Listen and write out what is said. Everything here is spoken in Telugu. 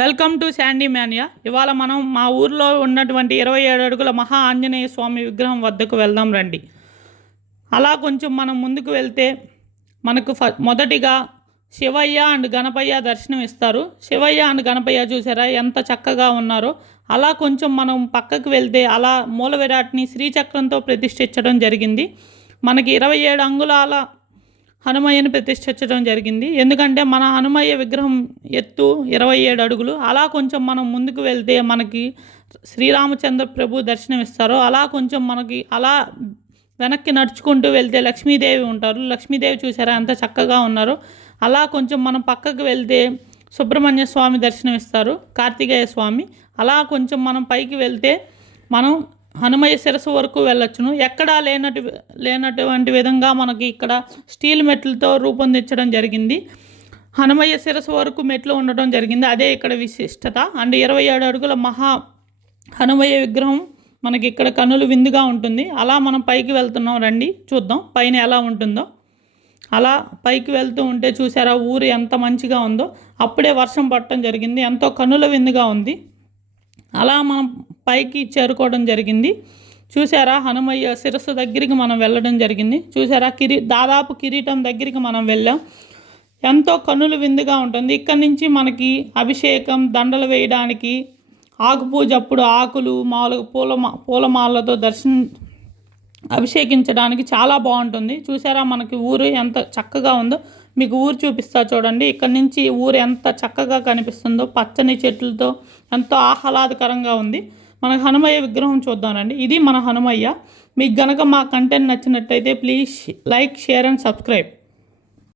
Welcome to Sandy mania. ఇవాళ మనం మా ఊర్లో ఉన్నటువంటి 27 అడుగుల మహా ఆంజనేయ స్వామి విగ్రహం వద్దకు వెళ్దాం రండి. అలా కొంచెం మనం ముందుకు వెళ్తే మనకు మొదటిగా శివయ్య అండ్ గణపయ్య దర్శనం ఇస్తారు. శివయ్య అండ్ గణపయ్య చూసారా ఎంత చక్కగా ఉన్నారో. అలా కొంచెం మనం పక్కకు వెళ్తే అలా మూల విరాట్ని శ్రీచక్రంతో ప్రతిష్ఠించడం జరిగింది. మనకి 27 అంగుళాల హనుమయ్యని ప్రతిష్ఠించడం జరిగింది. ఎందుకంటే మన హనుమయ్య విగ్రహం ఎత్తు 27 అడుగులు. అలా కొంచెం మనం ముందుకు వెళ్తే మనకి శ్రీరామచంద్ర ప్రభు దర్శనం ఇస్తారు. అలా కొంచెం మనకి అలా వెనక్కి నడుచుకుంటూ వెళ్తే లక్ష్మీదేవి ఉంటారు. లక్ష్మీదేవి చూసారా ఎంత చక్కగా ఉన్నారో. అలా కొంచెం మనం పక్కకు వెళ్తే సుబ్రహ్మణ్య స్వామి దర్శనం ఇస్తారు, కార్తికేయ స్వామి. అలా కొంచెం మనం పైకి వెళ్తే మనం హనుమయ్య శిరస్సు వరకు వెళ్ళొచ్చును. ఎక్కడా లేనటువంటి విధంగా మనకి ఇక్కడ స్టీల్ మెట్లతో రూపొందించడం జరిగింది. హనుమయ్య శిరస్సు వరకు మెట్లు ఉండటం జరిగింది. అదే ఇక్కడ విశిష్టత. అండ్ 27 అడుగుల మహా హనుమయ్య విగ్రహం మనకి ఇక్కడ కన్నులు విందుగా ఉంటుంది. అలా మనం పైకి వెళ్తున్నాం, రండి చూద్దాం పైన ఎలా ఉంటుందో. అలా పైకి వెళ్తూ ఉంటే చూసారా ఊరు ఎంత మంచిగా ఉందో. అప్పుడే వర్షం పడటం జరిగింది, ఎంతో కన్నుల విందుగా ఉంది. అలా మనం పైకి చేరుకోవడం జరిగింది. చూసారా హనుమయ్య శిరస్సు దగ్గరికి మనం వెళ్ళడం జరిగింది. చూసారా దాదాపు కిరీటం దగ్గరికి మనం వెళ్ళాం. ఎంతో కన్నుల విందుగా ఉంటుంది. ఇక్కడి నుంచి మనకి అభిషేకం, దండలు వేయడానికి, ఆకు పూజ అప్పుడు ఆకులు మామూలుగా పూలమాలతో అభిషేకించడానికి చాలా బాగుంటుంది. చూసారా మనకి ఊరు ఎంత చక్కగా ఉందో. మీకు ఊరు చూపిస్తా చూడండి. ఇక్కడ నుంచి ఊరు ఎంత చక్కగా కనిపిస్తుందో, పచ్చని చెట్లతో ఎంతో ఆహ్లాదకరంగా ఉంది. మనకు హనుమయ్య విగ్రహం చూద్దామండి. ఇది మన హనుమయ్య. మీకు గనక మా కంటెంట్ నచ్చినట్టయితే please like, share and subscribe.